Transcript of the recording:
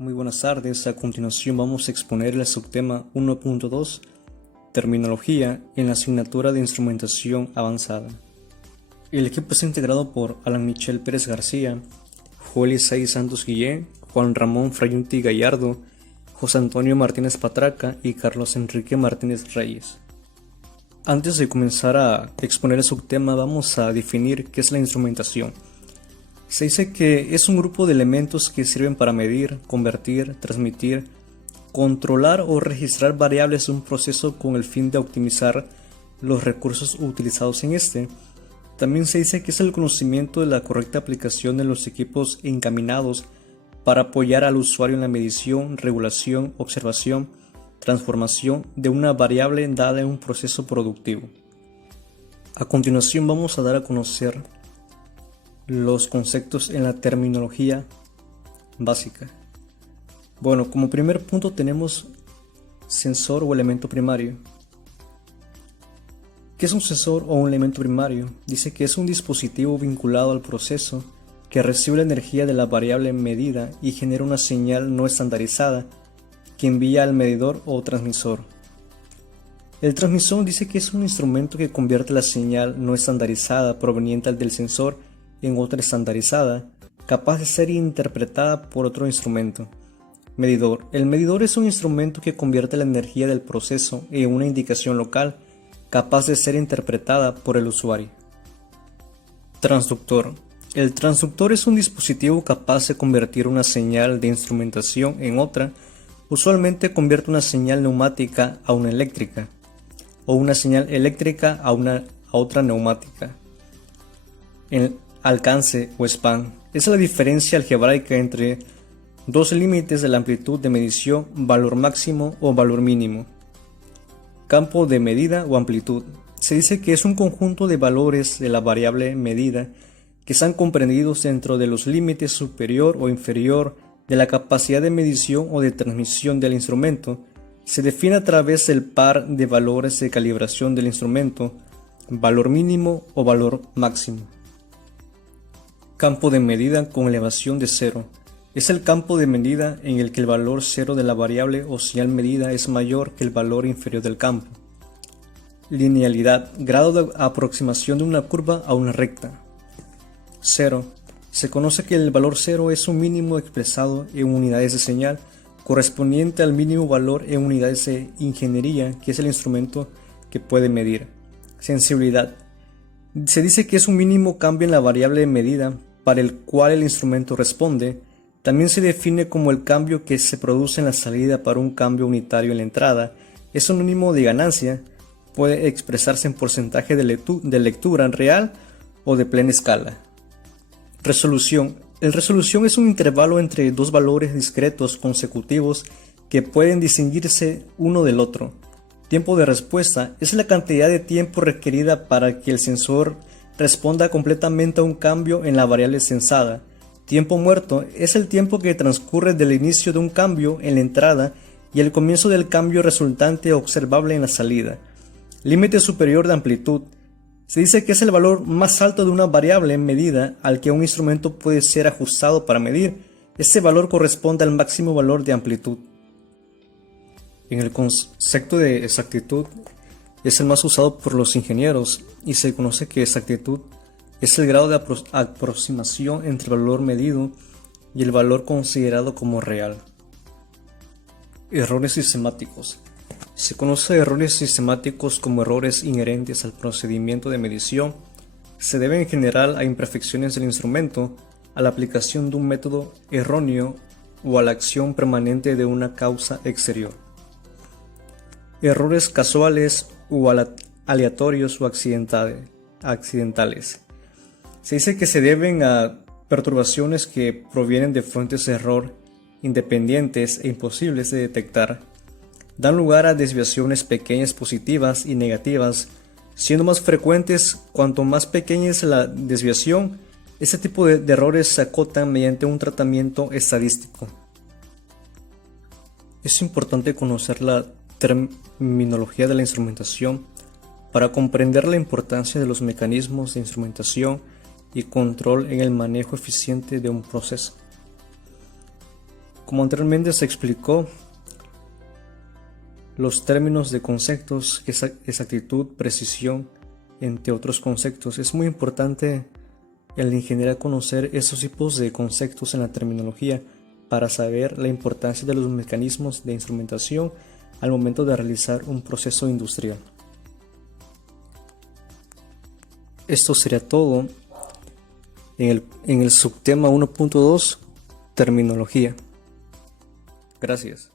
Muy buenas tardes, a continuación vamos a exponer el subtema 1.2, Terminología en la asignatura de Instrumentación Avanzada. El equipo está integrado por Alan Michel Pérez García, Joel Isaí Santos Guillén, Juan Ramón Frayunti Gallardo, José Antonio Martínez Patraca y Carlos Enrique Martínez Reyes. Antes de comenzar a exponer el subtema, vamos a definir qué es la instrumentación. Se dice que es un grupo de elementos que sirven para medir, convertir, transmitir, controlar o registrar variables de un proceso con el fin de optimizar los recursos utilizados en este. También se dice que es el conocimiento de la correcta aplicación de los equipos encaminados para apoyar al usuario en la medición, regulación, observación, transformación de una variable dada en un proceso productivo. A continuación vamos a dar a conocer los conceptos en la terminología básica. Bueno, como primer punto tenemos sensor o elemento primario. ¿Qué es un sensor o un elemento primario? Dice que es un dispositivo vinculado al proceso que recibe la energía de la variable medida y genera una señal no estandarizada que envía al medidor o transmisor. El transmisor dice que es un instrumento que convierte la señal no estandarizada proveniente del sensor en otra estandarizada, capaz de ser interpretada por otro instrumento. Medidor. El medidor es un instrumento que convierte la energía del proceso en una indicación local, capaz de ser interpretada por el usuario. Transductor. El transductor es un dispositivo capaz de convertir una señal de instrumentación en otra. Usualmente convierte una señal neumática a una eléctrica, o una señal eléctrica a otra neumática. El alcance o span es la diferencia algebraica entre dos límites de la amplitud de medición, valor máximo o valor mínimo. Campo de medida o amplitud. Se dice que es un conjunto de valores de la variable medida que están comprendidos dentro de los límites superior o inferior de la capacidad de medición o de transmisión del instrumento. Se define a través del par de valores de calibración del instrumento, valor mínimo o valor máximo. Campo de medida con elevación de cero. Es el campo de medida en el que el valor cero de la variable o señal medida es mayor que el valor inferior del campo. Linealidad. Grado de aproximación de una curva a una recta. Cero. Se conoce que el valor cero es un mínimo expresado en unidades de señal correspondiente al mínimo valor en unidades de ingeniería, que es el instrumento que puede medir. Sensibilidad. Se dice que es un mínimo cambio en la variable de medida para el cual el instrumento responde. También se define como el cambio que se produce en la salida para un cambio unitario en la entrada. Es un mínimo de ganancia. Puede expresarse en porcentaje de lectura real o de plena escala. Resolución. La resolución es un intervalo entre dos valores discretos consecutivos que pueden distinguirse uno del otro. Tiempo de respuesta es la cantidad de tiempo requerida para que el sensor responda completamente a un cambio en la variable sensada. Tiempo muerto es el tiempo que transcurre del inicio de un cambio en la entrada y el comienzo del cambio resultante observable en la salida. Límite superior de amplitud. Se dice que es el valor más alto de una variable medida al que un instrumento puede ser ajustado para medir. Este valor corresponde al máximo valor de amplitud. En el concepto de exactitud es el más usado por los ingenieros y se conoce que exactitud es el grado de aproximación entre el valor medido y el valor considerado como real. Errores sistemáticos. Se conoce errores sistemáticos como errores inherentes al procedimiento de medición. Se deben en general a imperfecciones del instrumento, a la aplicación de un método erróneo o a la acción permanente de una causa exterior. Errores casuales o aleatorios o accidentales. Se dice que se deben a perturbaciones que provienen de fuentes de error independientes e imposibles de detectar. Dan lugar a desviaciones pequeñas positivas y negativas, siendo más frecuentes cuanto más pequeña es la desviación. Este tipo de errores se acotan mediante un tratamiento estadístico. Es importante conocer la terminología de la instrumentación para comprender la importancia de los mecanismos de instrumentación y control en el manejo eficiente de un proceso. Como anteriormente se explicó, los términos de conceptos, exactitud, precisión, entre otros conceptos, es muy importante el ingeniero conocer esos tipos de conceptos en la terminología para saber la importancia de los mecanismos de instrumentación al momento de realizar un proceso industrial. Esto sería todo en el subtema 1.2, terminología. Gracias.